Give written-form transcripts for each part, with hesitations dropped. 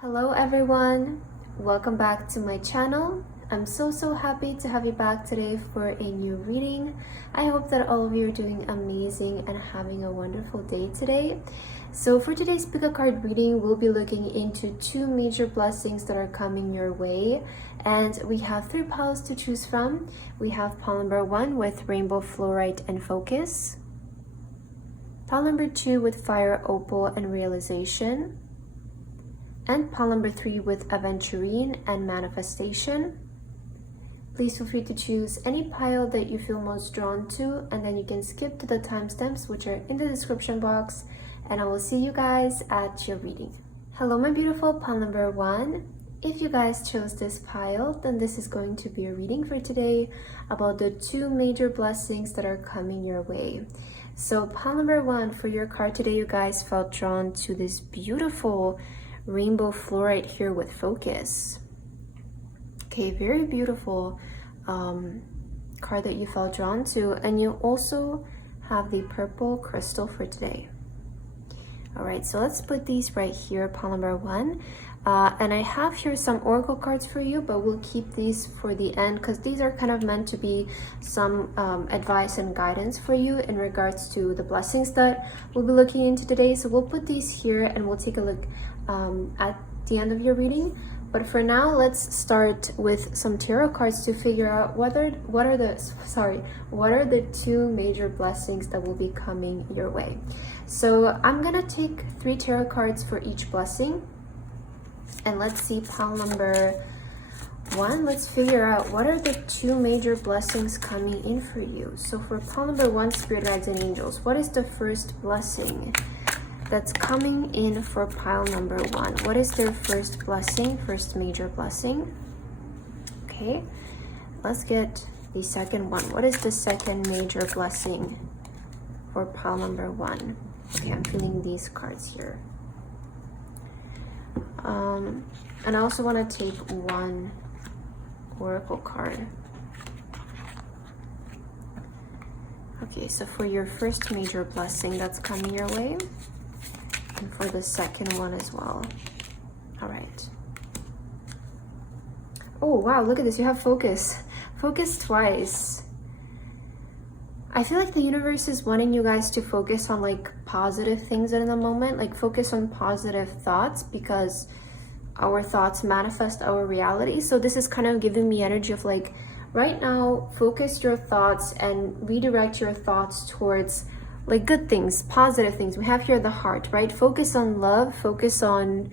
Hello everyone, welcome back to my channel. I'm so happy to have you back today for a new reading. I hope that all of you are doing amazing and having a wonderful day today. So for today's pick a card reading, we'll be looking into two major blessings that are coming your way, and we have three piles to choose from. We have pile number 1 with rainbow fluorite and focus, pile number 2 with fire opal and realization, and pile number 3 with aventurine and manifestation. Please feel free to choose any pile that you feel most drawn to, and then you can skip to the timestamps which are in the description box, and I will see you guys at your reading. Hello my beautiful pile number 1. If you guys chose this pile, then this is going to be a reading for today about the two major blessings that are coming your way. So pile number 1, for your card today, you guys felt drawn to this beautiful rainbow fluorite here with focus. Okay, very beautiful card that you felt drawn to, and you also have the purple crystal for today. All right, so let's put these right here, pile number 1. And I have here some oracle cards for you, but we'll keep these for the end because these are kind of meant to be some advice and guidance for you in regards to the blessings that we'll be looking into today. So we'll put these here and we'll take a look at the end of your reading. But for now, let's start with some tarot cards to figure out what are the two major blessings that will be coming your way. So I'm gonna take 3 tarot cards for each blessing. And let's see, pile number 1, let's figure out what are the two major blessings coming in for you. So for pile number 1, spirit guides and angels, what is the first blessing that's coming in for pile number 1? What is their first blessing, first major blessing? Okay, let's get the second one. What is the second major blessing for pile number 1? Okay, I'm feeling these cards here. And I also want to take one oracle card. Okay, so for your first major blessing that's coming your way, and for the second one as well. All right. Oh wow, look at this, you have focus. Focus twice. I feel like the universe is wanting you guys to focus on like positive things in the moment, like focus on positive thoughts, because our thoughts manifest our reality. So this is kind of giving me energy of like, right now, focus your thoughts and redirect your thoughts towards like good things, positive things. We have here the heart, right? Focus on love, focus on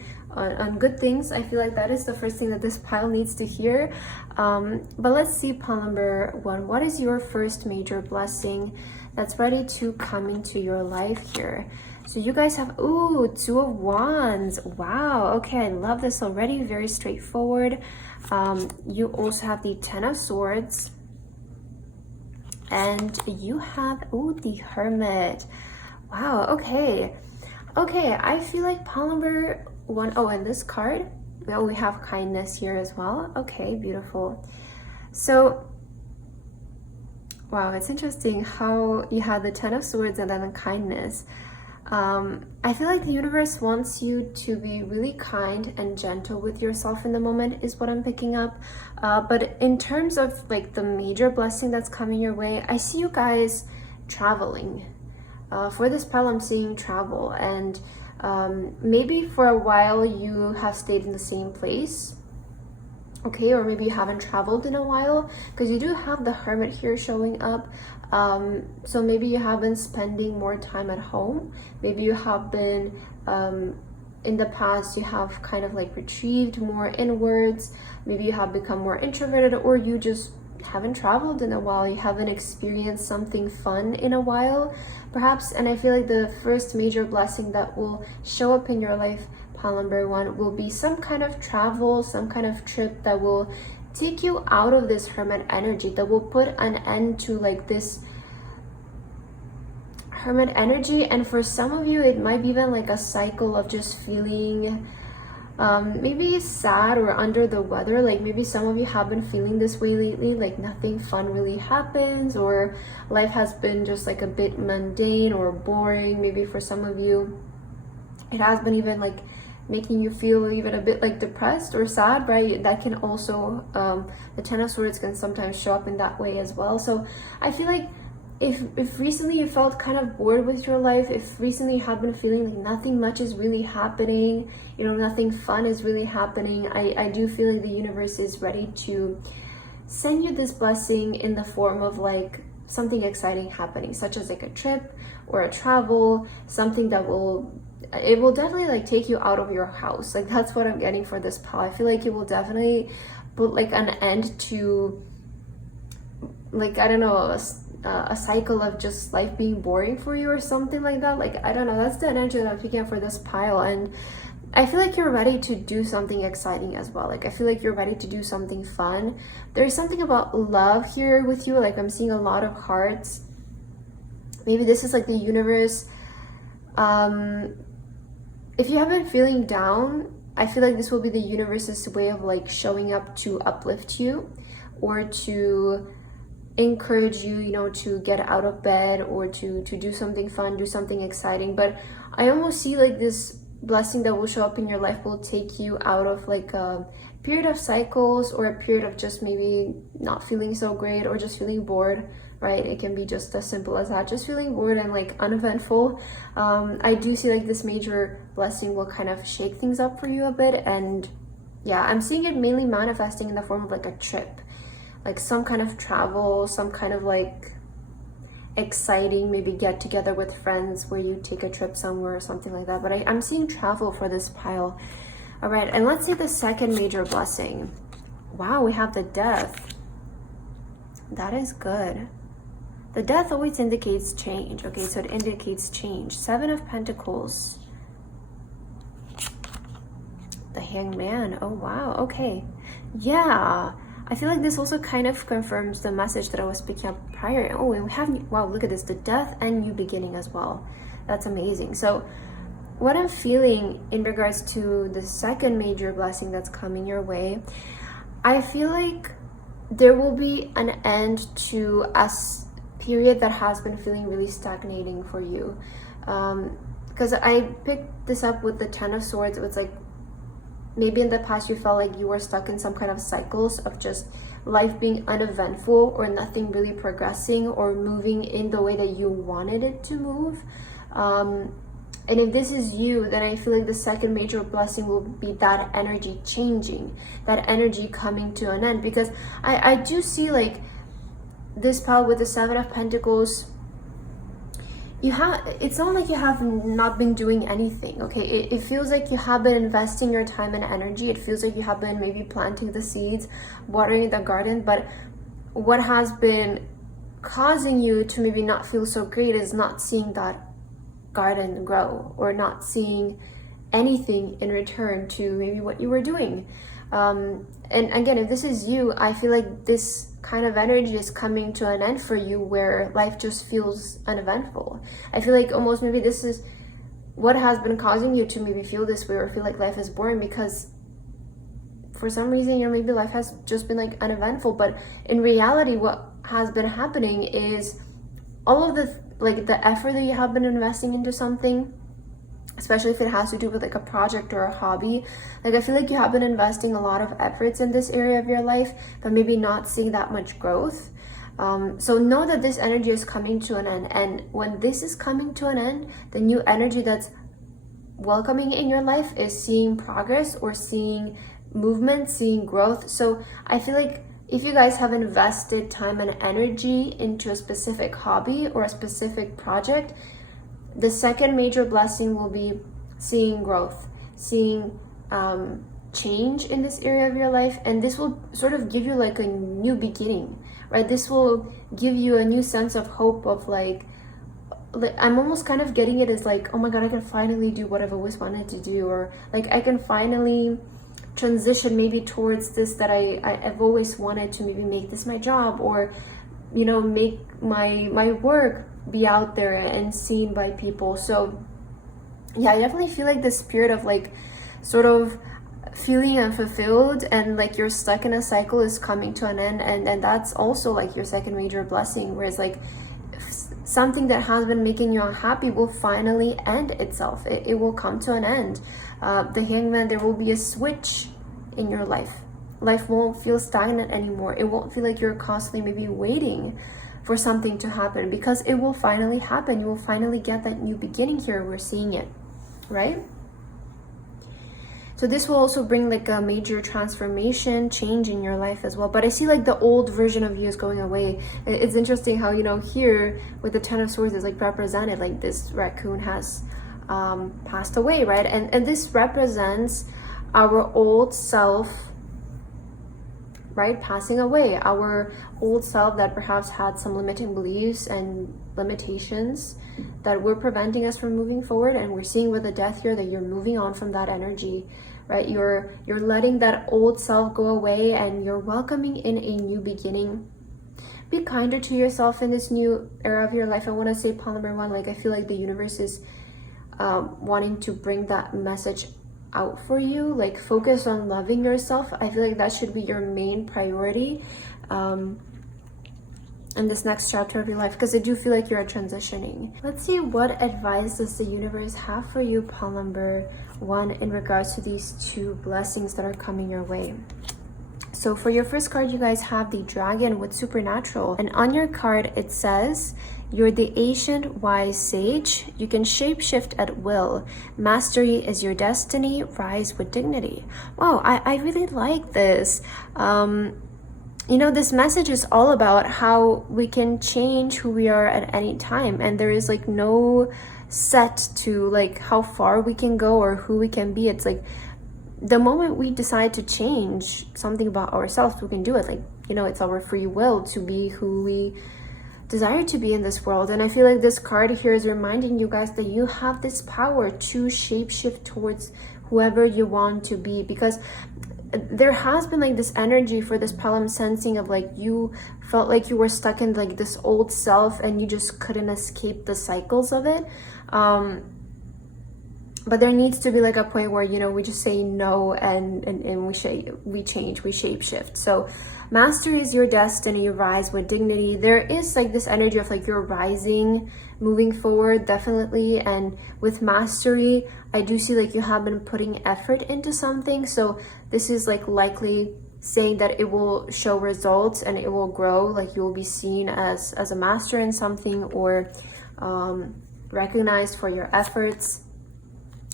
good things. I feel like that is the first thing that this pile needs to hear. But let's see, pile number 1, what is your first major blessing that's ready to come into your life here? So you guys have, ooh, 2 of Wands. Wow, okay, I love this already, very straightforward. You also have the 10 of Swords, and you have, ooh, the Hermit. Wow, okay. Okay, I feel like pile number 1, oh, and this card, well, we have kindness here as well. Okay, beautiful. So, wow, it's interesting how you had the 10 of Swords and then the kindness. I feel like the universe wants you to be really kind and gentle with yourself in the moment is what I'm picking up. But in terms of like the major blessing that's coming your way, I see you guys traveling. For this pile, I'm seeing travel, and maybe for a while you have stayed in the same place. Okay, or maybe you haven't traveled in a while, because you do have the Hermit here showing up. So maybe you have been spending more time at home. Maybe you have been, in the past, you have kind of like retrieved more inwards. Maybe you have become more introverted, or you just haven't traveled in a while. You haven't experienced something fun in a while, perhaps. And I feel like the first major blessing that will show up in your life, pile number 1, will be some kind of travel, some kind of trip that will take you out of this Hermit energy, that will put an end to like this Hermit energy. And for some of you, it might be even like a cycle of just feeling maybe sad or under the weather. Like maybe some of you have been feeling this way lately, like nothing fun really happens, or life has been just like a bit mundane or boring. Maybe for some of you it has been even like making you feel even a bit like depressed or sad, right? That can also, the Ten of Swords can sometimes show up in that way as well. So I feel like if recently you felt kind of bored with your life, if recently you have been feeling like nothing much is really happening, you know, nothing fun is really happening, I do feel like the universe is ready to send you this blessing in the form of like something exciting happening, such as like a trip or a travel, something that will definitely like take you out of your house. Like that's what I'm getting for this pile. I feel like it will definitely put like an end to, like, I don't know, a cycle of just life being boring for you or something like that. Like, I don't know, that's the energy that I'm picking up for this pile. And I feel like you're ready to do something exciting as well. Like, I feel like you're ready to do something fun. There's something about love here with you. Like, I'm seeing a lot of hearts. Maybe this is like the universe. If you have been feeling down, I feel like this will be the universe's way of like showing up to uplift you or to encourage you, you know, to get out of bed or to do something fun, do something exciting. But I almost see like this blessing that will show up in your life will take you out of like a period of cycles or a period of just maybe not feeling so great or just feeling bored, right? It can be just as simple as that, just feeling bored and like uneventful. I do see like this major blessing will kind of shake things up for you a bit. And yeah, I'm seeing it mainly manifesting in the form of like a trip, like some kind of travel, some kind of like exciting maybe get together with friends where you take a trip somewhere or something like that. But I'm seeing travel for this pile. All right, and let's see the second major blessing. Wow, we have the Death. That is good. The Death always indicates change. Okay, so it indicates change. Seven of Pentacles. The Hanged Man. Oh wow, okay. Yeah, I feel like this also kind of confirms the message that I was picking up prior. Oh, and we have, wow, look at this, the Death and new beginning as well. That's amazing. So what I'm feeling in regards to the second major blessing that's coming your way, I feel like there will be an end to a period that has been feeling really stagnating for you. Because I picked this up with the Ten of Swords. It was like, maybe in the past you felt like you were stuck in some kind of cycles of just life being uneventful or nothing really progressing or moving in the way that you wanted it to move. And if this is you, then I feel like the second major blessing will be that energy changing, that energy coming to an end. Because I do see like this pile with the Seven of Pentacles, it's not like you have not been doing anything, okay? It feels like you have been investing your time and energy. It feels like you have been maybe planting the seeds, watering the garden, but what has been causing you to maybe not feel so great is not seeing that garden grow or not seeing anything in return to maybe what you were doing. And again, if this is you, I feel like this kind of energy is coming to an end for you where life just feels uneventful. I feel like almost maybe this is what has been causing you to maybe feel this way or feel like life is boring, because for some reason, you know, maybe life has just been like uneventful. But in reality, what has been happening is all of the effort that you have been investing into something, especially if it has to do with like a project or a hobby. Like, I feel like you have been investing a lot of efforts in this area of your life, but maybe not seeing that much growth. So know that this energy is coming to an end. And when this is coming to an end, the new energy that's welcoming in your life is seeing progress or seeing movement, seeing growth. So I feel like if you guys have invested time and energy into a specific hobby or a specific project, the second major blessing will be seeing growth, seeing change in this area of your life. And this will sort of give you like a new beginning, right? This will give you a new sense of hope of like I'm almost kind of getting it as like, oh my God, I can finally do what I've always wanted to do. Or like I can finally transition maybe towards this that I've always wanted to, maybe make this my job, or, you know, make my work be out there and seen by people. So yeah, I definitely feel like the spirit of like sort of feeling unfulfilled and like you're stuck in a cycle is coming to an end. And that's also like your second major blessing, whereas like something that has been making you unhappy will finally end itself. It will come to an end. The Hangman, there will be a switch in your life. Life won't feel stagnant anymore. It won't feel like you're constantly maybe waiting for something to happen, because it will finally happen. You will finally get that new beginning here. We're seeing it, right? So this will also bring like a major transformation, change in your life as well. But I see like the old version of you is going away. It's interesting how, you know, here with the Ten of Swords is like represented, like this raccoon has passed away, right? And this represents our old self, right, passing away. Our old self that perhaps had some limiting beliefs and limitations that were preventing us from moving forward. And we're seeing with the death here that you're moving on from that energy, right? You're letting that old self go away, and you're welcoming in a new beginning. Be kinder to yourself in this new era of your life. I want to say, pile number one, like I feel like the universe is wanting to bring that message out for you. Like focus on loving yourself. I feel like that should be your main priority in this next chapter of your life, because I do feel like you're transitioning. Let's see, what advice does the universe have for you, pile number one, in regards to these two blessings that are coming your way. So for your first card, you guys have the Dragon with Supernatural, and on your card it says, you're the ancient wise sage. You can shapeshift at will. Mastery is your destiny. Rise with dignity. Wow, I really like this. You know, this message is all about how we can change who we are at any time, and there is like no set to like how far we can go or who we can be. It's like the moment we decide to change something about ourselves, we can do it. Like, you know, it's our free will to be who we desire to be in this world. And I feel like this card here is reminding you guys that you have this power to shapeshift towards whoever you want to be, because there has been like this energy for this pile I'm sensing of like you felt like you were stuck in like this old self and you just couldn't escape the cycles of it. But there needs to be like a point where, you know, we just say no and we change, we shapeshift. So mastery is your destiny. Rise with dignity. There is like this energy of like you're rising, moving forward, definitely. And with mastery, I do see like you have been putting effort into something. So this is like likely saying that it will show results and it will grow. Like you will be seen as a master in something, or recognized for your efforts.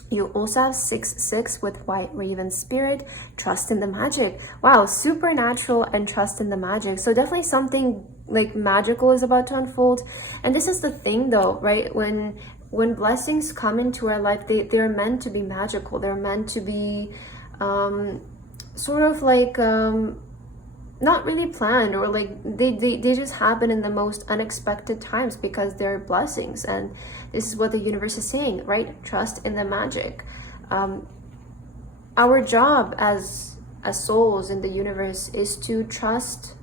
You also have 6/6 with White Raven Spirit. Trust in the magic. Wow, supernatural and trust in the magic. So definitely something like magical is about to unfold. And this is the thing though, right? When blessings come into our life, they're meant to be magical. They're meant to be sort of like not really planned, or like they just happen in the most unexpected times because they're blessings. And this is what the universe is saying, right? Trust in the magic. Our job as souls in the universe is to trust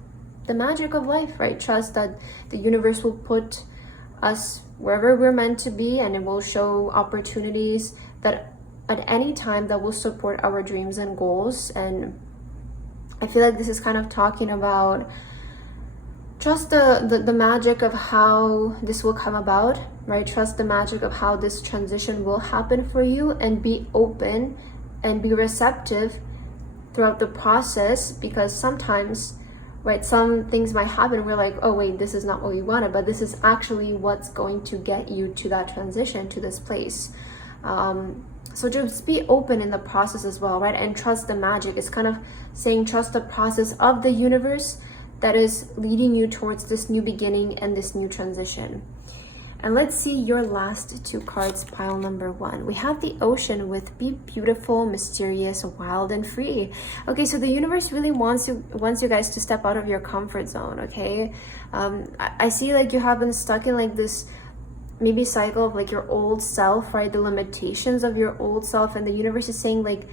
the magic of life, right? Trust that the universe will put us wherever we're meant to be, and it will show opportunities that at any time that will support our dreams and goals. And I feel like this is kind of talking about trust the magic of how this will come about, right? Trust the magic of how this transition will happen for you, and be open and be receptive throughout the process, because sometimes, right, some things might happen. We're like, oh wait, this is not what we wanted, but this is actually what's going to get you to that transition, to this place. So just be open in the process as well, right? And trust the magic. It's kind of saying trust the process of the universe that is leading you towards this new beginning and this new transition. And let's see your last two cards, pile number one. We have the Ocean with Be Beautiful, Mysterious, Wild, and Free. Okay, so the universe really wants you guys to step out of your comfort zone, okay? I see like you have been stuck in like this maybe cycle of like your old self, right? The limitations of your old self, and the universe is saying like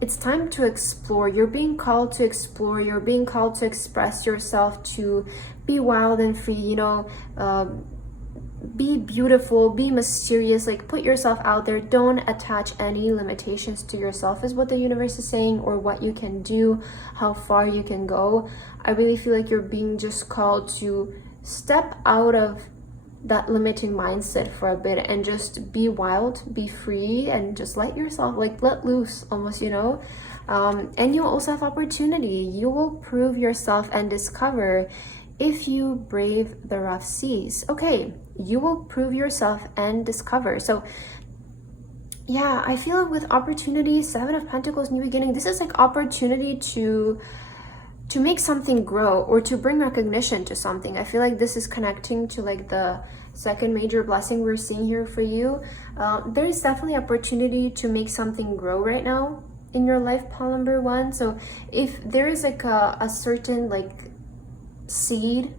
it's time to explore. You're being called to explore. You're being called to express yourself, to be wild and free, you know, be beautiful, be mysterious, like put yourself out there. Don't attach any limitations to yourself, is what the universe is saying, or what you can do, how far you can go. I really feel like you're being just called to step out of that limiting mindset for a bit and just be wild, be free, and just let yourself, like, let loose almost, you know. And you also have opportunity. You will prove yourself and discover if you brave the rough seas. Okay, you will prove yourself and discover. So yeah, I feel with opportunity, 7 of Pentacles, new beginning, this is like opportunity to make something grow or to bring recognition to something. I feel like this is connecting to like the second major blessing we're seeing here for you. There is definitely opportunity to make something grow right now in your life, pile number 1. So if there is like a certain like seed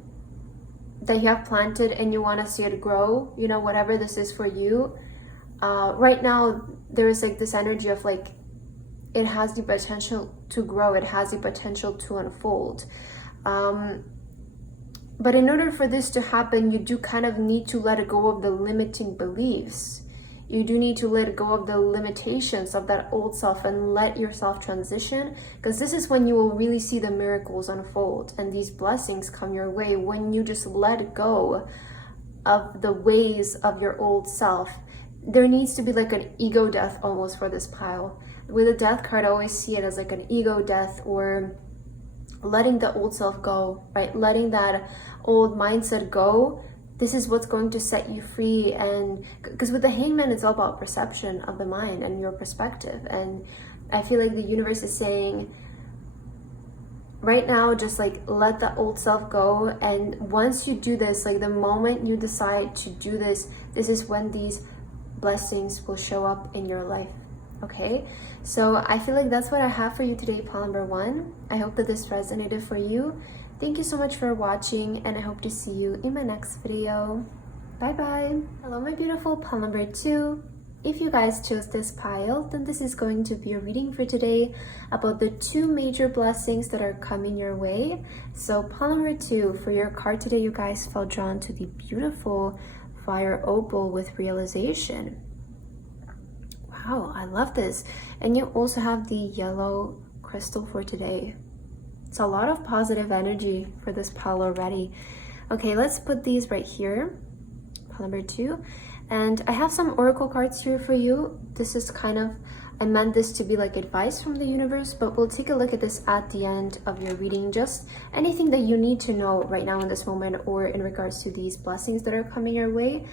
that you have planted and you want to see it grow, you know, whatever this is for you, right now there is like this energy of like, it has the potential to grow, it has the potential to unfold. But in order for this to happen, you do kind of need to let go of the limiting beliefs. You do need to let go of the limitations of that old self and let yourself transition, because this is when you will really see the miracles unfold and these blessings come your way, when you just let go of the ways of your old self. There needs to be like an ego death almost for this pile. With a death card, I always see it as like an ego death, or letting the old self go, right? Letting that old mindset go. This is what's going to set you free. And because with the Hangman, it's all about perception of the mind and your perspective. And I feel like the universe is saying right now, just like let the old self go. And once you do this, like the moment you decide to do this, this is when these blessings will show up in your life. Okay, so I feel like that's what I have for you today, pile number 1. I hope that this resonated for you. Thank you so much for watching, and I hope to see you in my next video. Bye bye. Hello, my beautiful pile number 2. If you guys chose this pile, then this is going to be a reading for today about the 2 major blessings that are coming your way. So pile number 2, for your card today, you guys felt drawn to the beautiful fire opal with realization. Wow, I love this. And you also have the yellow crystal for today. It's a lot of positive energy for this pile already. Okay, let's put these right here, pile number 2. And I have some oracle cards here for you. This is kind of, I meant this to be like advice from the universe, but we'll take a look at this at the end of your reading. Just anything that you need to know right now in this moment, or in regards to these blessings that are coming your way.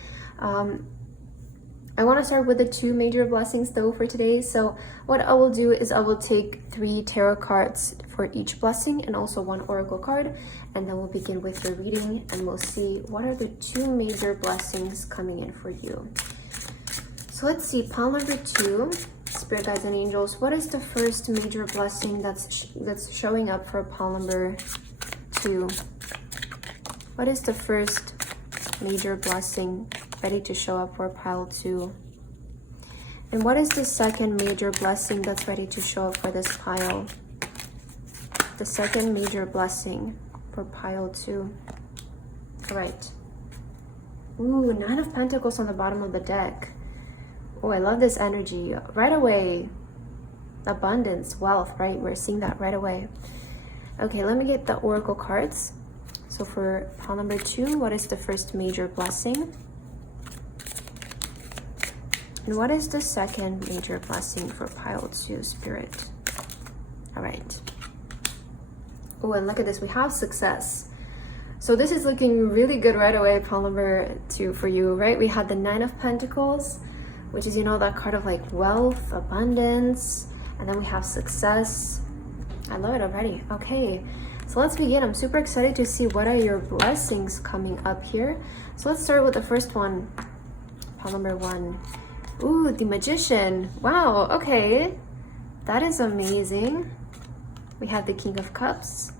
I want to start with the 2 major blessings though for today. So what I will do is I will take 3 tarot cards for each blessing and also 1 oracle card, and then we'll begin with your reading and we'll see what are the 2 major blessings coming in for you. So let's see, pile number 2, spirit guides and angels, what is the first major blessing that's showing up for pile number 2? What is the first major blessing ready to show up for pile 2? And what is the second major blessing that's ready to show up for this pile? The second major blessing for pile 2. All right. Ooh, 9 of Pentacles on the bottom of the deck. Oh, I love this energy. Right away. Abundance, wealth, right? We're seeing that right away. Okay, let me get the oracle cards. So for pile number 2, what is the first major blessing? And what is the second major blessing for pile 2, spirit? All right. Oh, and look at this. We have success. So this is looking really good right away, pile number 2 for you, right? We had the 9 of Pentacles, which is, you know, that card of like wealth, abundance, and then we have success. I love it already. Okay, so let's begin. I'm super excited to see what are your blessings coming up here. So let's start with the first one, pile number 1. Ooh, the Magician. Wow, okay. That is amazing. We have the King of Cups.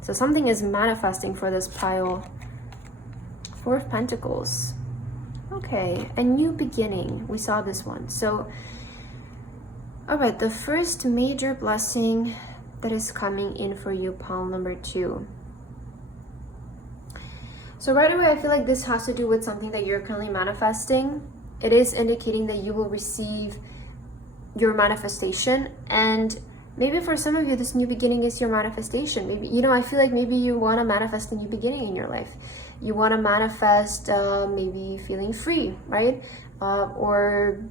So something is manifesting for this pile. 4 of Pentacles. Okay, a new beginning. We saw this one. So, all right, the first major blessing that is coming in for you, pile number 2. So right away, I feel like this has to do with something that you're currently manifesting. It is indicating that you will receive your manifestation, and maybe for some of you, this new beginning is your manifestation. Maybe, you know, I feel like maybe you want to manifest a new beginning in your life. You want to manifest maybe feeling free, right? Or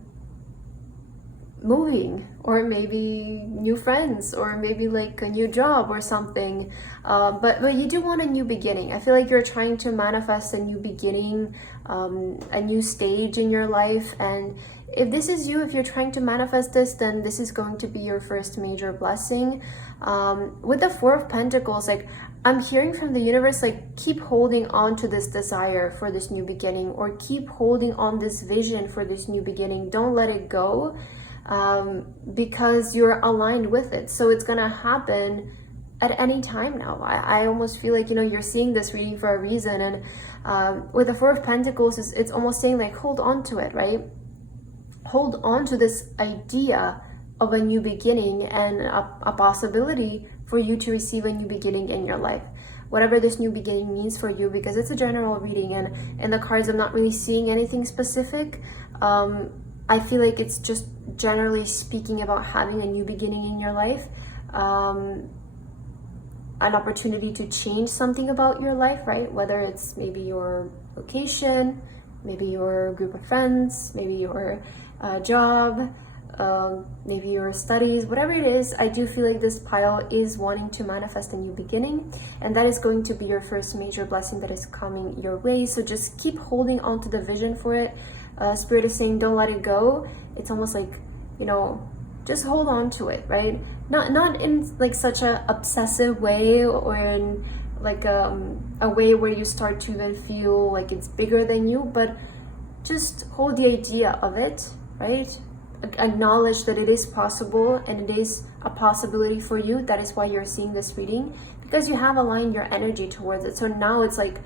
moving, or maybe new friends, or maybe like a new job or something, but you do want a new beginning. I feel like you're trying to manifest a new beginning, a new stage in your life. And if this is you, if you're trying to manifest this, then this is going to be your first major blessing. With the Four of Pentacles, like, I'm hearing from the universe, like, keep holding on to this desire for this new beginning, or keep holding on this vision for this new beginning. Don't let it go, because you're aligned with it. So it's gonna happen at any time now. I almost feel like, you know, you're seeing this reading for a reason. And with the Four of Pentacles, it's almost saying like, hold on to it, right? Hold on to this idea of a new beginning and a possibility for you to receive a new beginning in your life. Whatever this new beginning means for you, because it's a general reading, and in the cards I'm not really seeing anything specific. I feel like it's just generally speaking about having a new beginning in your life, an opportunity to change something about your life, right? Whether it's maybe your location, maybe your group of friends, maybe your job, maybe your studies, whatever it is. I do feel like this pile is wanting to manifest a new beginning, and that is going to be your first major blessing that is coming your way. So just keep holding on to the vision for it. Spirit is saying, don't let it go. It's almost like, you know, just hold on to it, right? Not in like such a obsessive way, or in like a way where you start to even feel like it's bigger than you, but just hold the idea of it, right? Acknowledge that it is possible, and it is a possibility for you. That is why you're seeing this reading, because you have aligned your energy towards it. So now it's like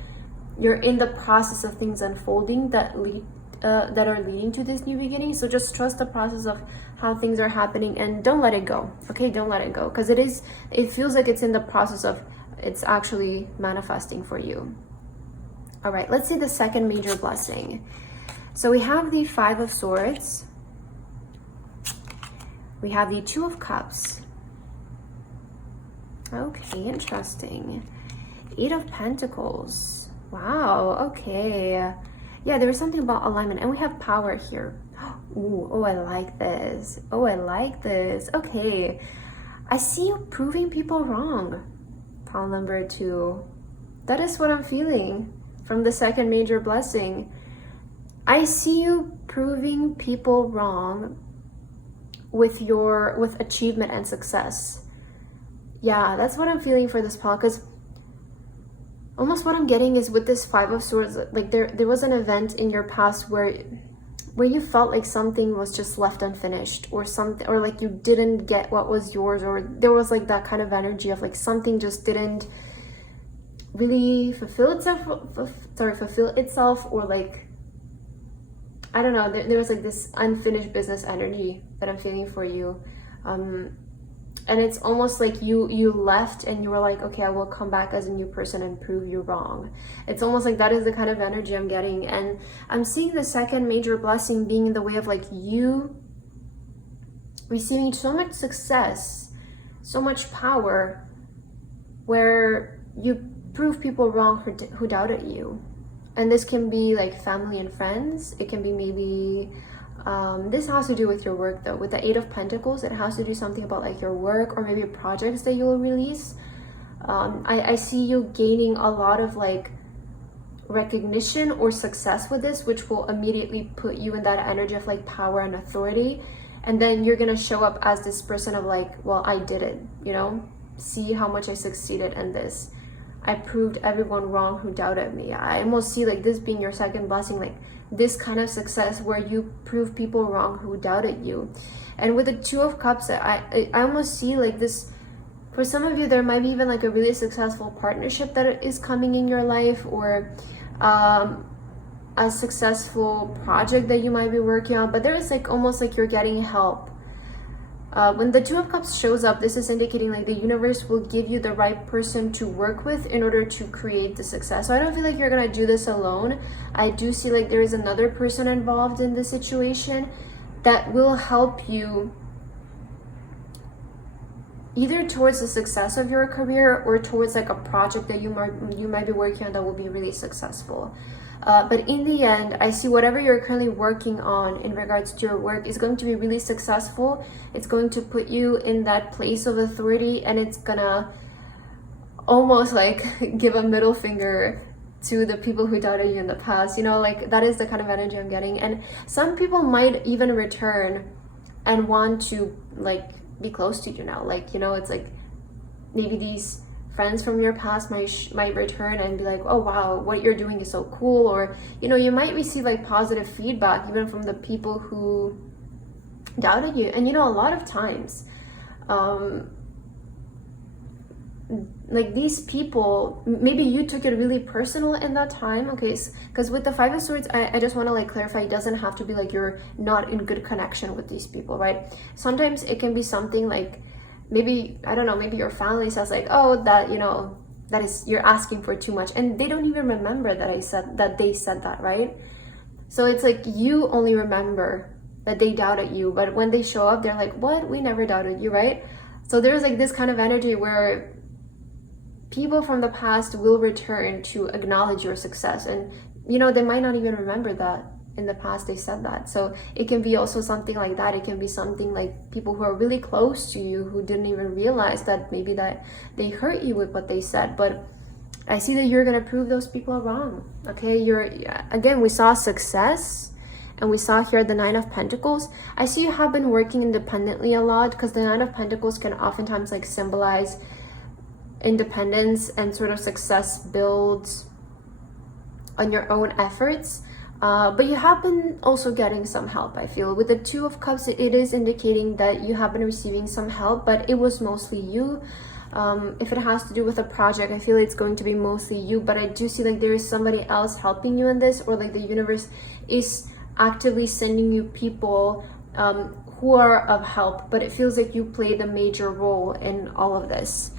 you're in the process of things unfolding that are leading to this new beginning. So just trust the process of how things are happening, and don't let it go. Okay, don't let it go, because it feels like it's in the process of, it's actually manifesting for you. All right, let's see the second major blessing. So we have the Five of Swords, we have the Two of Cups. Okay, interesting. Eight of Pentacles. Wow, okay. Yeah, there was something about alignment, and we have power here. Ooh, oh, I like this. Oh, I like this. Okay, I see you proving people wrong. Pile number 2. That is what I'm feeling from the second major blessing. I see you proving people wrong with achievement and success. Yeah, that's what I'm feeling for this pile, because almost what I'm getting is with this Five of Swords, like there was an event in your past where you felt like something was just left unfinished, or something, or like you didn't get what was yours, or there was like that kind of energy of like something just didn't really fulfill itself, or like, I don't know, there was like this unfinished business energy that I'm feeling for you. And it's almost like you left and you were like, okay, I will come back as a new person and prove you wrong. It's almost like that is the kind of energy I'm getting. And I'm seeing the second major blessing being in the way of like you receiving so much success, so much power, where you prove people wrong who doubted you. And this can be like family and friends. It can be maybe this has to do with your work though. With the Eight of Pentacles, it has to do something about like your work, or maybe projects that you will release. I see you gaining a lot of like recognition or success with this, which will immediately put you in that energy of like power and authority. And then you're gonna show up as this person of like, well, I did it, you know? See how much I succeeded in this. I proved everyone wrong who doubted me. I almost see like this being your second blessing, like this kind of success where you prove people wrong who doubted you. And with the Two of Cups, I almost see like this, for some of you, there might be even like a really successful partnership that is coming in your life, or a successful project that you might be working on, but there is like almost like you're getting help. When the Two of Cups shows up, this is indicating like the universe will give you the right person to work with in order to create the success. So I don't feel like you're gonna do this alone. I do see like there is another person involved in this situation that will help you either towards the success of your career or towards like a project that you might be working on that will be really successful. But in the end, I see whatever you're currently working on in regards to your work is going to be really successful. It's going to put you in that place of authority, and it's gonna almost like give a middle finger to the people who doubted you in the past. You know, like that is the kind of energy I'm getting. And some people might even return and want to like be close to you now. Like, you know, it's like maybe these friends from your past might return and be like, oh wow, what you're doing is so cool. Or, you know, you might receive like positive feedback even from the people who doubted you. And you know, a lot of times like these people, maybe you took it really personal in that time. Okay, because with the Five of Swords, I just want to like clarify, it doesn't have to be like you're not in good connection with these people, right? Sometimes it can be something like, maybe, I don't know, maybe your family says like, oh, that, you know, that is, you're asking for too much, and they don't even remember that they said that, right? So it's like you only remember that they doubted you, but when they show up, they're like, what? We never doubted you, right? So there's like this kind of energy where people from the past will return to acknowledge your success, and you know, they might not even remember that in the past they said that. So it can be also something like that. It can be something like people who are really close to you who didn't even realize that maybe that they hurt you with what they said. But I see that you're gonna prove those people wrong. Okay, again, we saw success, and we saw here the Nine of Pentacles. I see you have been working independently a lot, because the Nine of Pentacles can oftentimes like symbolize independence and sort of success builds on your own efforts. But you have been also getting some help, I feel. With the Two of Cups, it is indicating that you have been receiving some help, but it was mostly you. If it has to do with a project, I feel it's going to be mostly you, but I do see like there is somebody else helping you in this, or like the universe is actively sending you people who are of help, but it feels like you played a major role in all of this.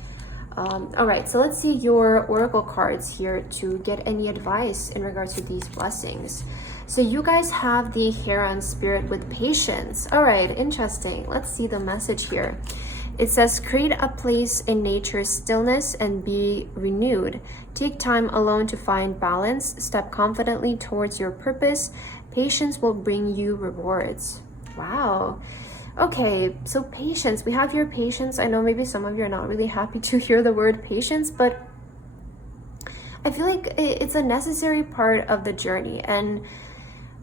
All right, so let's see your oracle cards here to get any advice in regards to these blessings. So you guys have the Heron spirit with patience. All right, interesting. Let's see the message here. It says, create a place in nature's stillness and be renewed. Take time alone to find balance. Step confidently towards your purpose. Patience will bring you rewards. Wow. Okay, so patience. We have your patience. I know maybe some of you are not really happy to hear the word patience, but I feel like it's a necessary part of the journey, and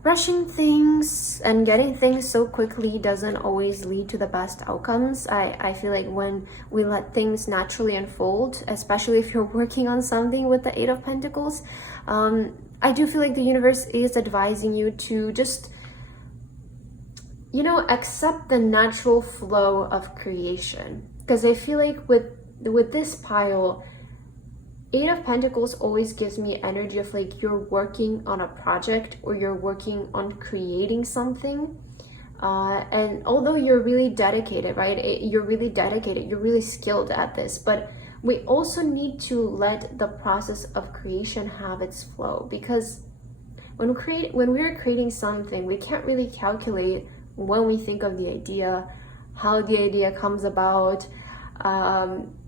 rushing things and getting things so quickly doesn't always lead to the best outcomes. I feel like when we let things naturally unfold, especially if you're working on something with the Eight of Pentacles, I do feel like the universe is advising you to just, you know, accept the natural flow of creation. Because I feel like with this pile, Eight of Pentacles always gives me energy of like you're working on a project, or you're working on creating something. And although you're really dedicated, right? You're really dedicated, you're really skilled at this, but we also need to let the process of creation have its flow. Because when we're creating something, we can't really calculate when we think of the idea, how the idea comes about.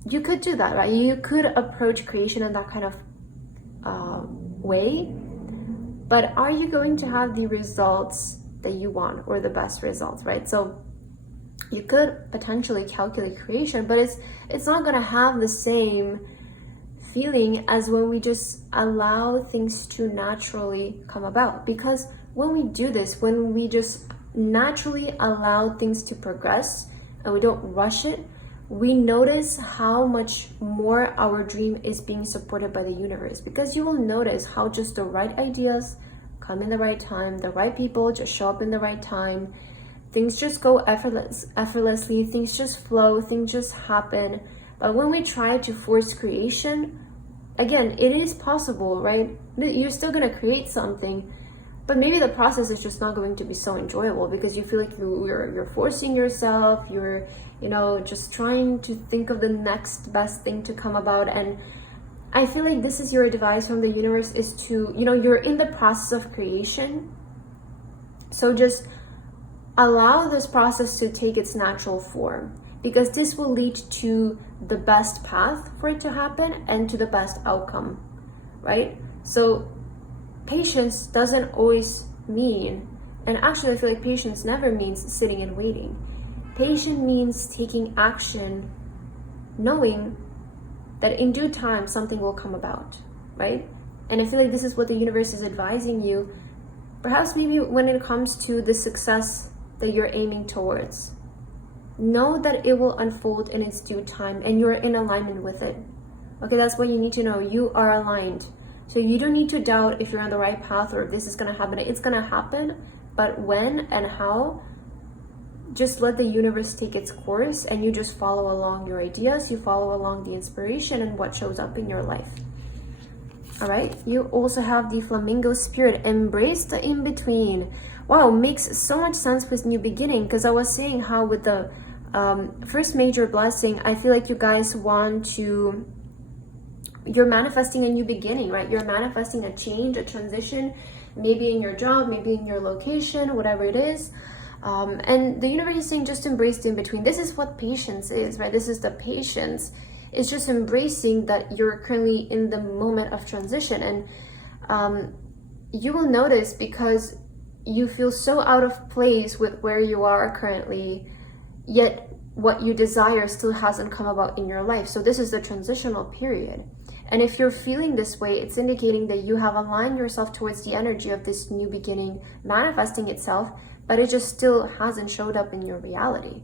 You could do that, right? You could approach creation in that kind of way, but are you going to have the results that you want, or the best results, right? So you could potentially calculate creation, but it's not going to have the same feeling as when we just allow things to naturally come about. Because when we do this, when we just naturally allow things to progress and we don't rush it, we notice how much more our dream is being supported by the universe. Because you will notice how just the right ideas come in the right time, the right people just show up in the right time, things just go effortlessly, things just flow, things just happen. But when we try to force creation, again, it is possible, right? You're still going to create something, but maybe the process is just not going to be so enjoyable, because you feel like you're forcing yourself, you're, you know, just trying to think of the next best thing to come about. And I feel like this is your advice from the universe, is to, you know, you're in the process of creation, so just allow this process to take its natural form. because this will lead to the best path for it to happen and to the best outcome, right? So patience doesn't always mean, and actually I feel like patience never means sitting and waiting. Patience means taking action, knowing that in due time something will come about, right? And I feel like this is what the universe is advising you, perhaps maybe when it comes to the success that you're aiming towards. Know that it will unfold in its due time and you're in alignment with it. Okay, that's what you need to know. You are aligned. So you don't need to doubt if you're on the right path or if this is going to happen. It's going to happen, but when and how, just let the universe take its course and you just follow along your ideas, you follow along the inspiration and what shows up in your life. All right, you also have the flamingo spirit, embrace the in-between. Wow, makes so much sense with new beginning, because I was saying how with the first major blessing, I feel like you guys want to, you're manifesting a new beginning, right? You're manifesting a change, a transition, maybe in your job, maybe in your location, whatever it is. And the universe is saying just embrace the in-between. This is what patience is, right? This is the patience. It's just embracing that you're currently in the moment of transition. And you will notice, because you feel so out of place with where you are currently, yet what you desire still hasn't come about in your life. So this is the transitional period. And if you're feeling this way, it's indicating that you have aligned yourself towards the energy of this new beginning manifesting itself, but it just still hasn't showed up in your reality,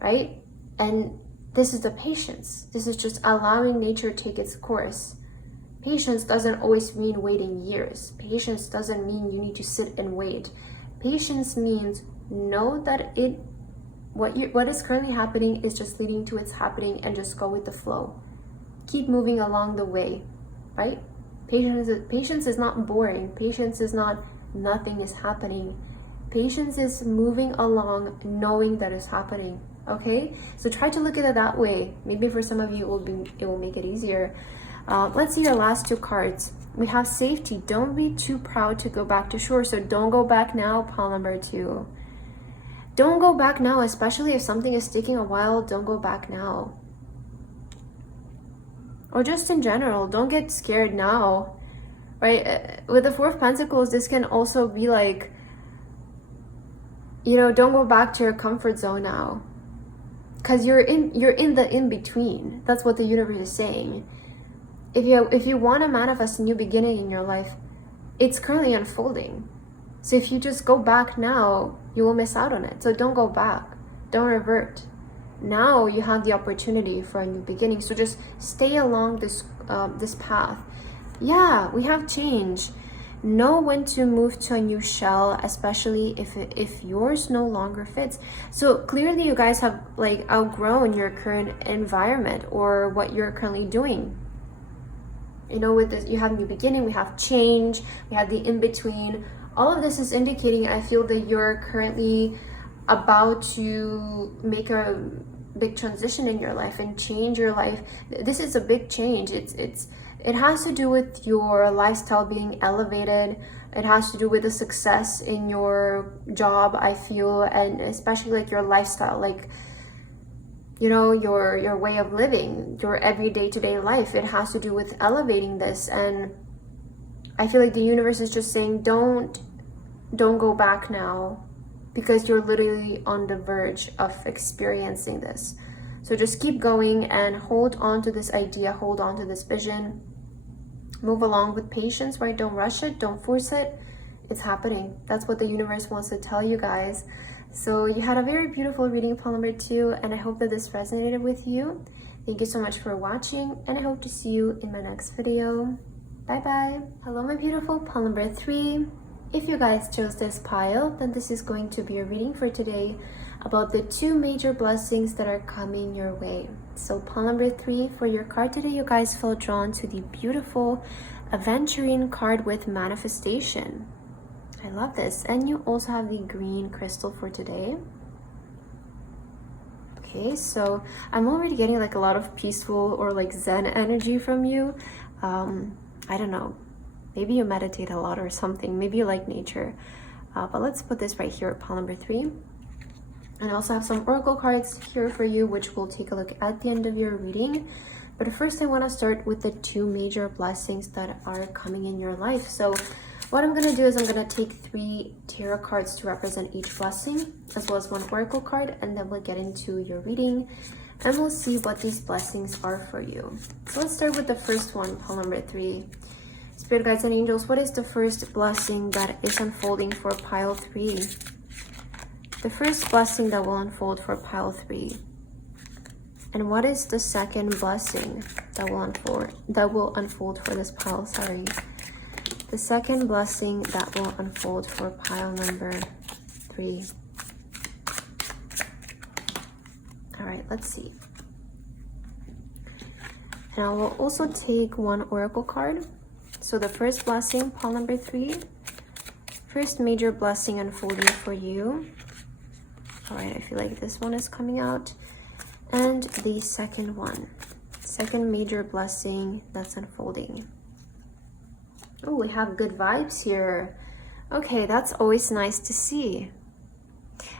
right? And this is the patience. This is just allowing nature to take its course. Patience doesn't always mean waiting years. Patience doesn't mean you need to sit and wait. Patience means know that what is currently happening is just leading to its happening, and just go with the flow. Keep moving along the way, right? Patience is not boring. Patience is not nothing is happening. Patience is moving along, knowing that it's happening. Okay, so try to look at it that way. Maybe for some of you it will make it easier. Let's see your last two cards. We have safety. Don't be too proud to go back to shore. So don't go back now, pile number 2. Don't go back now, especially if something is taking a while. Don't go back now. Or just in general, don't get scared now, right? With the Four of Pentacles, this can also be like, you know, don't go back to your comfort zone now, because you're in the in-between. That's what the universe is saying. If you want to manifest a new beginning in your life, it's currently unfolding. So if you just go back now, you will miss out on it. So don't go back. Don't revert. Now you have the opportunity for a new beginning. So just stay along this path. Yeah, we have change. Know when to move to a new shell, especially if yours no longer fits. So clearly you guys have like outgrown your current environment or what you're currently doing. You know, with this, you have new beginning, we have change, we have the in-between. All of this is indicating, I feel, that you're currently about to make a big transition in your life and change your life. This is a big change. It has to do with your lifestyle being elevated. It has to do with the success in your job, I feel, and especially like your lifestyle, like, you know, your way of living, your everyday to-day life. It has to do with elevating this. And I feel like the universe is just saying, don't go back now, because you're literally on the verge of experiencing this. So just keep going and hold on to this idea, hold on to this vision. Move along with patience, right? Don't rush it, don't force it. It's happening. That's what the universe wants to tell you guys. So you had a very beautiful reading, pile number 2, and I hope that this resonated with you. Thank you so much for watching, and I hope to see you in my next video. Bye bye. Hello, my beautiful pile number 3. If you guys chose this pile, then this is going to be a reading for today about the 2 major blessings that are coming your way. So pile number 3, for your card today, you guys felt drawn to the beautiful aventurine card with manifestation. I love this. And you also have the green crystal for today. Okay, so I'm already getting like a lot of peaceful or like Zen energy from you. I don't know, maybe you meditate a lot or something, maybe you like nature, but let's put this right here at pile number 3. And I also have some oracle cards here for you, which we'll take a look at the end of your reading. But first, I want to start with the 2 major blessings that are coming in your life. So what I'm going to do is I'm going to take 3 tarot cards to represent each blessing, as well as 1 oracle card, and then we'll get into your reading, and we'll see what these blessings are for you. So let's start with the first one, pile number 3. Spirit guides and angels, what is the first blessing that is unfolding for pile 3? The first blessing that will unfold for pile 3. And what is the second blessing that will unfold for this pile, sorry. The second blessing that will unfold for pile number 3. All right, let's see. And I will also take 1 oracle card. So the first blessing, pile number 3. First major blessing unfolding for you. All right, I feel like this one is coming out. And the second one, second major blessing that's unfolding. Oh, we have good vibes here. Okay, that's always nice to see.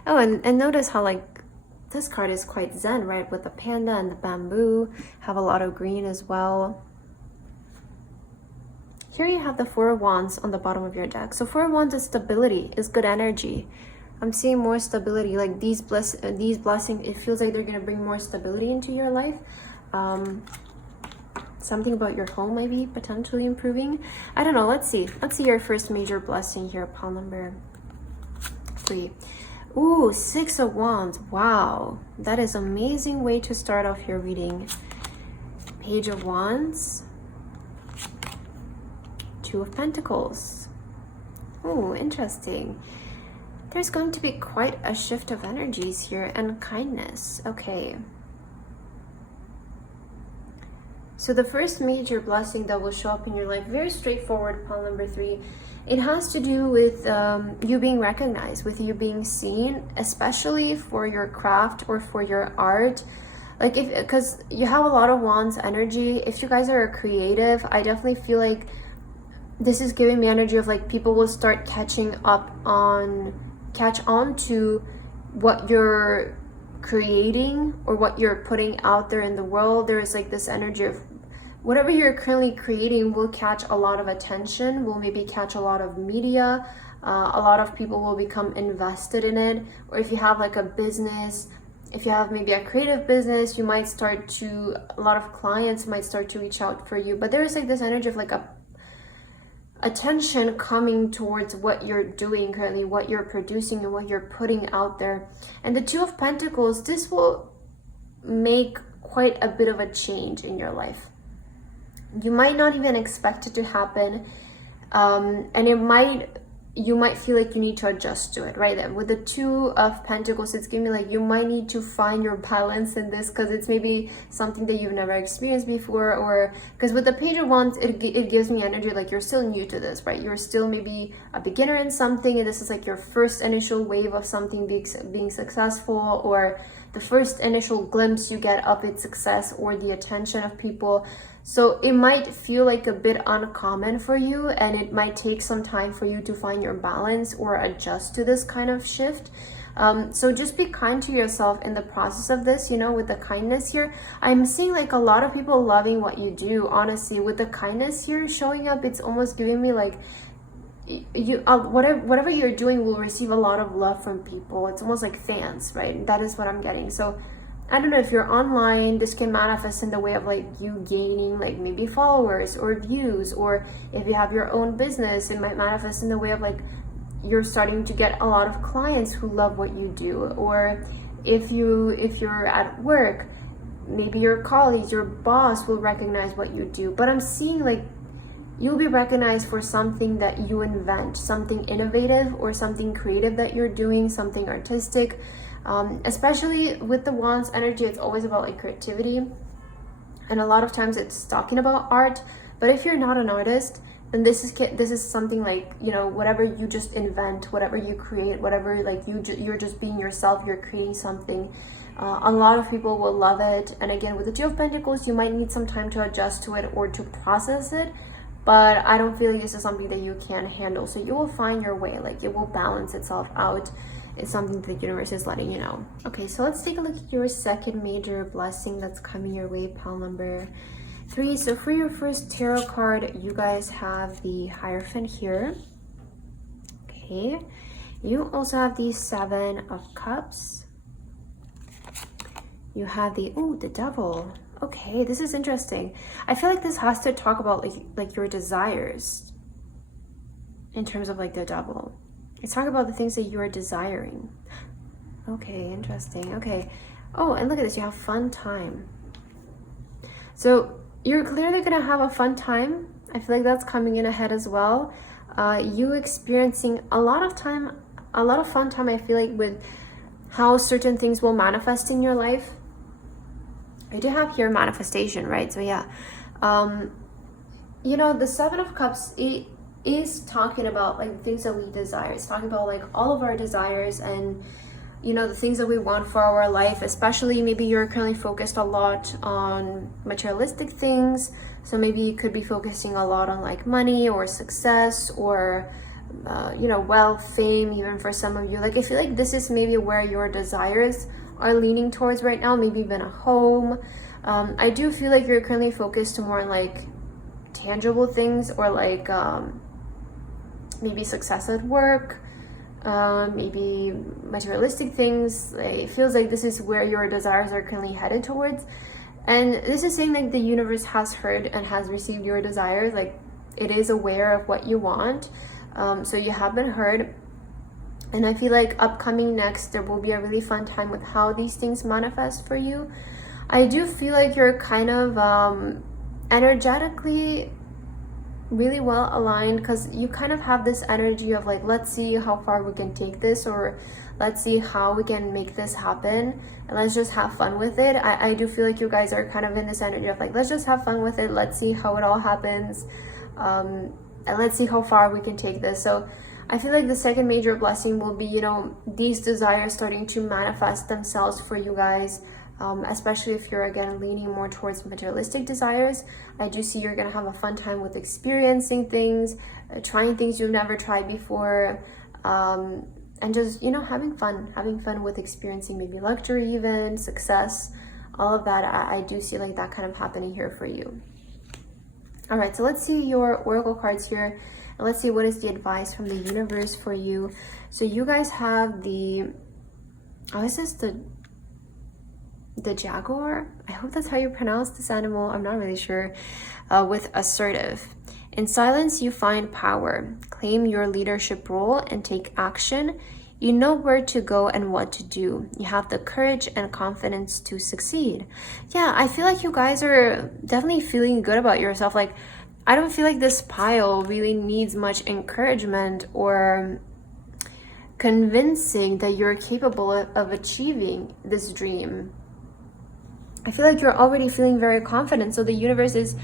Oh, and notice how like this card is quite zen, right? With the panda and the bamboo, have a lot of green as well. Here you have the 4 of Wands on the bottom of your deck. So 4 of Wands is stability, is good energy. I'm seeing more stability, like these blessings, it feels like they're going to bring more stability into your life. Something about your home might be potentially improving. I don't know, let's see. Let's see your first major blessing here, pile number 3. Ooh, 6 of Wands. Wow, that is an amazing way to start off your reading. Page of Wands. 2 of Pentacles. Ooh, interesting. There's going to be quite a shift of energies here, and kindness. Okay. So the first major blessing that will show up in your life, very straightforward, pile number 3. It has to do with you being recognized, with you being seen, especially for your craft or for your art. Like because you have a lot of Wands energy. If you guys are creative, I definitely feel like this is giving me energy of like people will start catch on to what you're creating or what you're putting out there in the world. There is like this energy of whatever you're currently creating will catch a lot of attention, will maybe catch a lot of media. A lot of people will become invested in it. Or if you have like a business, if you have maybe a creative business, a lot of clients might start to reach out for you. But there's like this energy of like attention coming towards what you're doing currently, what you're producing and what you're putting out there. And the 2 of Pentacles, this will make quite a bit of a change in your life. You might not even expect it to happen, and you might feel like you need to adjust to it, right? With the 2 of Pentacles, it's giving me like you might need to find your balance in this, because it's maybe something that you've never experienced before, or because with the Page of Wands, it gives me energy like you're still new to this, right? You're still maybe a beginner in something, and this is like your first initial wave of something being successful, or the first initial glimpse you get of its success or the attention of people. So it might feel like a bit uncommon for you, and it might take some time for you to find your balance or adjust to this kind of shift. So just be kind to yourself in the process of this, you know, with the kindness here. I'm seeing like a lot of people loving what you do, honestly. With the kindness here showing up, it's almost giving me like whatever you're doing will receive a lot of love from people. It's almost like fans, right? That is what I'm getting. So I don't know, if you're online, this can manifest in the way of like you gaining like maybe followers or views, or if you have your own business, it might manifest in the way of like you're starting to get a lot of clients who love what you do. Or if you're at work, maybe your colleagues, your boss will recognize what you do. But I'm seeing like you'll be recognized for something that you invent, something innovative or something creative that you're doing, something artistic. Especially with the Wands energy, it's always about like creativity, and a lot of times it's talking about art. But if you're not an artist, then this is something like, you know, whatever you just invent, whatever you create, whatever like you're just being yourself, you're creating something. A lot of people will love it. And again, with the 2 of Pentacles, you might need some time to adjust to it or to process it, but I don't feel like this is something that you can handle. So you will find your way, like it will balance itself out. it's something the universe is letting you know. Okay, so let's take a look at your second major blessing that's coming your way, pile number 3. So for your first tarot card, you guys have the Hierophant here. Okay, you also have the 7 of Cups. You have the Devil. Okay, this is interesting. I feel like this has to talk about like your desires in terms of like the Devil. It's talking about the things that you are desiring. Okay, interesting. Okay. Oh, and look at this. You have fun time. So you're clearly going to have a fun time. I feel like that's coming in ahead as well. You experiencing a lot of fun time, I feel like, with how certain things will manifest in your life. I do have here manifestation, right? So yeah. You know, the 7 of Cups, it is talking about like things that we desire. It's talking about like all of our desires and, you know, the things that we want for our life. Especially maybe you're currently focused a lot on materialistic things, so maybe you could be focusing a lot on like money or success or you know, wealth, fame, even for some of you. Like I feel like this is maybe where your desires are leaning towards right now, maybe even a home. I do feel like you're currently focused more on like tangible things, or like maybe success at work, maybe materialistic things. It feels like this is where your desires are currently headed towards. And this is saying like the universe has heard and has received your desires. Like it is aware of what you want. So you have been heard. And I feel like upcoming next, there will be a really fun time with how these things manifest for you. I do feel like you're kind of energetically really well aligned, because you kind of have this energy of like, let's see how far we can take this, or let's see how we can make this happen, and let's just have fun with it. I do feel like you guys are kind of in this energy of like, let's just have fun with it, let's see how it all happens, and let's see how far we can take this. So I feel like the second major blessing will be, you know, these desires starting to manifest themselves for you guys. Especially if you're again leaning more towards materialistic desires. I do see you're gonna have a fun time with experiencing things, trying things you've never tried before, and just, you know, having fun with experiencing maybe luxury, even success, all of that. I do see like that kind of happening here for you. All right, so let's see your oracle cards here, and let's see what is the advice from the universe for you. So you guys have the, is this the jaguar? I hope that's how you pronounce this animal. I'm not really sure. With assertive. In silence, you find power. Claim your leadership role and take action. You know where to go and what to do. You have the courage and confidence to succeed. Yeah, I feel like you guys are definitely feeling good about yourself. Like, I don't feel like this pile really needs much encouragement or convincing that you're capable of achieving this dream. I feel like you're already feeling very confident. So the universe is,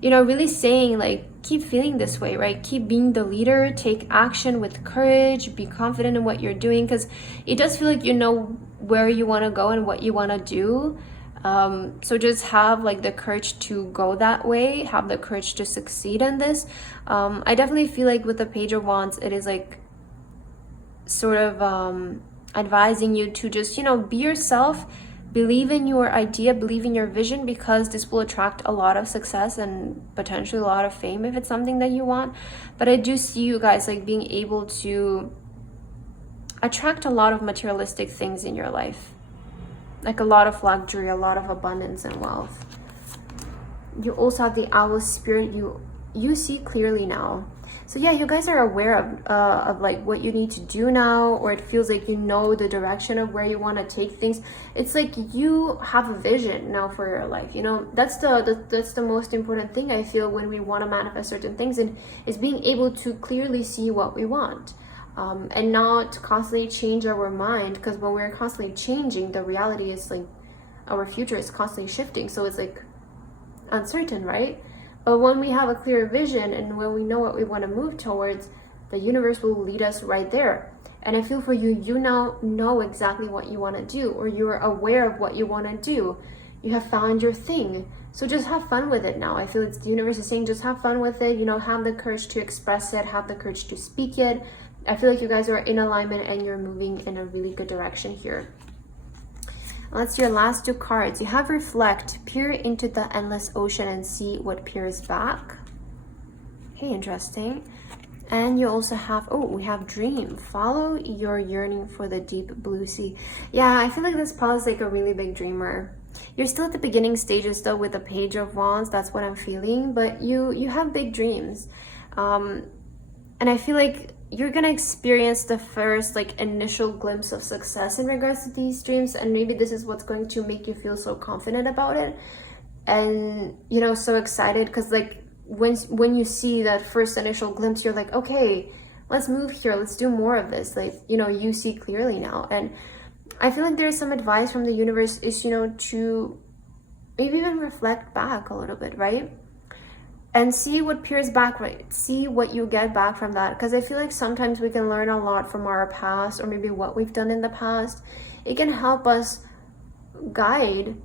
you know, really saying like, keep feeling this way, right? Keep being the leader, take action with courage, be confident in what you're doing, because it does feel like you know where you want to go and what you want to do. So just have like the courage to go that way, have the courage to succeed in this. I definitely feel like with the Page of Wands, it is like sort of advising you to just, you know, be yourself. Believe in your idea, believe in your vision, because this will attract a lot of success and potentially a lot of fame if it's something that you want. But I do see you guys like being able to attract a lot of materialistic things in your life. Like a lot of luxury, a lot of abundance and wealth. You also have the owl spirit. You see clearly now. So yeah, you guys are aware of like what you need to do now, or it feels like you know the direction of where you want to take things. It's like you have a vision now for your life. You know, that's the most important thing I feel when we want to manifest certain things, and is being able to clearly see what we want, and not constantly change our mind, because when we're constantly changing, the reality is like our future is constantly shifting, so it's like uncertain, right? But when we have a clear vision and when we know what we want to move towards, the universe will lead us right there. And I feel for you, you now know exactly what you want to do, or you're aware of what you want to do. You have found your thing. So just have fun with it now. I feel it's the universe is saying just have fun with it, you know, have the courage to express it, have the courage to speak it, I feel like you guys are in alignment and you're moving in a really good direction here. That's your last 2 cards. You have reflect, peer into the endless ocean and see what peers back. Okay, interesting. And you also have, oh, we have dream. Follow your yearning for the deep blue sea. Yeah, I feel like this Paul is like a really big dreamer. You're still at the beginning stages though with the Page of Wands. That's what I'm feeling. But you have big dreams. And I feel like you're gonna experience the first like initial glimpse of success in regards to these dreams, and maybe this is what's going to make you feel so confident about it and, you know, so excited, because like when you see that first initial glimpse, you're like, okay, let's move here, let's do more of this. Like, you know, you see clearly now. And I feel like there's some advice from the universe is, you know, to maybe even reflect back a little bit, right? And see what peers back, right? See what you get back from that. Because I feel like sometimes we can learn a lot from our past, or maybe what we've done in the past. It can help us guide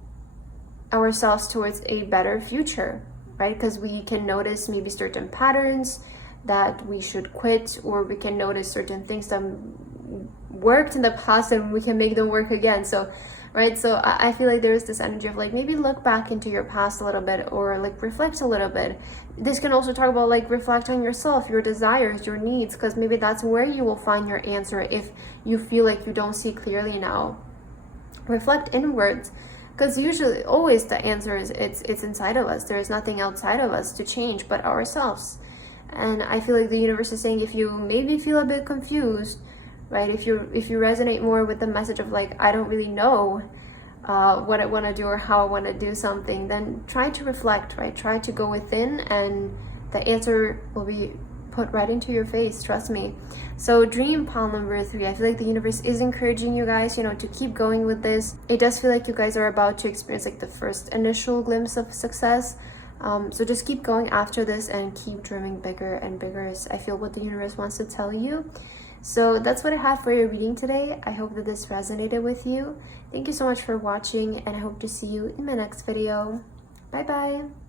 ourselves towards a better future, right? Because we can notice maybe certain patterns that we should quit, or we can notice certain things that worked in the past and we can make them work again. So right, so I feel like there's this energy of like maybe look back into your past a little bit, or like reflect a little bit. This can also talk about like reflect on yourself, your desires, your needs, because maybe that's where you will find your answer if you feel like you don't see clearly now. Reflect inwards, because usually always the answer is it's inside of us. There is nothing outside of us to change but ourselves. And I feel like the universe is saying, if you maybe feel a bit confused, right, if you resonate more with the message of like, I don't really know what I want to do or how I want to do something, then try to reflect, right? Try to go within and the answer will be put right into your face, trust me. So dream pile number 3, I feel like the universe is encouraging you guys, you know, to keep going with this. It does feel like you guys are about to experience like the first initial glimpse of success. So just keep going after this and keep dreaming bigger and bigger is, I feel, what the universe wants to tell you. So that's what I have for your reading today. I hope that this resonated with you. Thank you so much for watching, and I hope to see you in my next video. Bye bye.